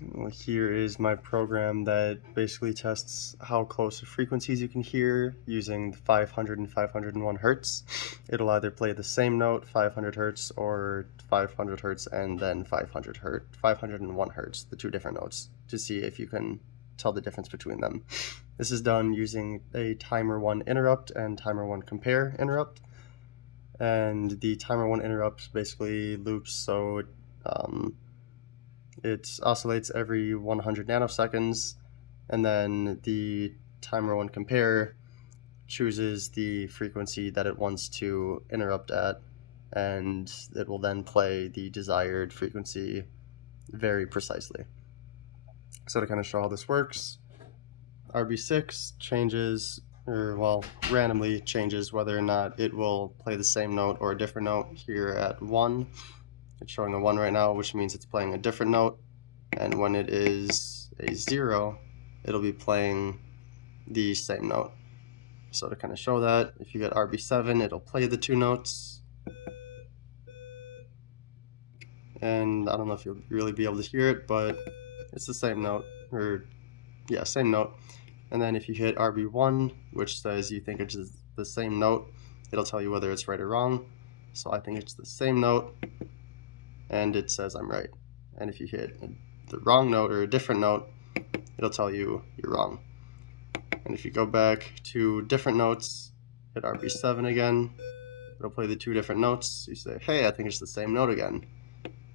Well, here is my program that basically tests how close to frequencies you can hear using 500 and 501 hertz. It'll either play the same note, 500 hertz, or 500 hertz and then 501 hertz, the two different notes, to see if you can tell the difference between them. This is done using a Timer1 interrupt and Timer1 compare interrupt. And the Timer1 interrupt basically loops, so it oscillates every 100 nanoseconds, and then the Timer1 compare chooses the frequency that it wants to interrupt at, and it will then play the desired frequency very precisely. So to kind of show how this works, RB6 changes, randomly changes whether or not it will play the same note or a different note. Here at 1, it's showing a 1 right now, which means it's playing a different note. And when it is a 0, it'll be playing the same note. So to kind of show that, if you get RB7, it'll play the two notes. And I don't know if you'll really be able to hear it, but it's the same note, same note. And then if you hit RB1, which says you think it's the same note, it'll tell you whether it's right or wrong. So I think it's the same note, and it says I'm right. And if you hit the wrong note or a different note, it'll tell you you're wrong. And if you go back to different notes, hit RB7 again, it'll play the two different notes. You say, hey, I think it's the same note again.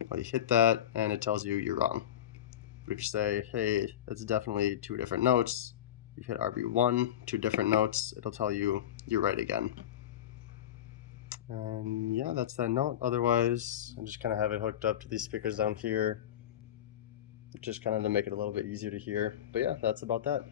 Well, you hit that, and it tells you you're wrong. But if you say, hey, it's definitely two different notes, you hit RB1, two different notes, it'll tell you you're right again. And yeah, that's that note. Otherwise, I just kind of have it hooked up to these speakers down here, just kind of to make it a little bit easier to hear. But yeah, that's about that.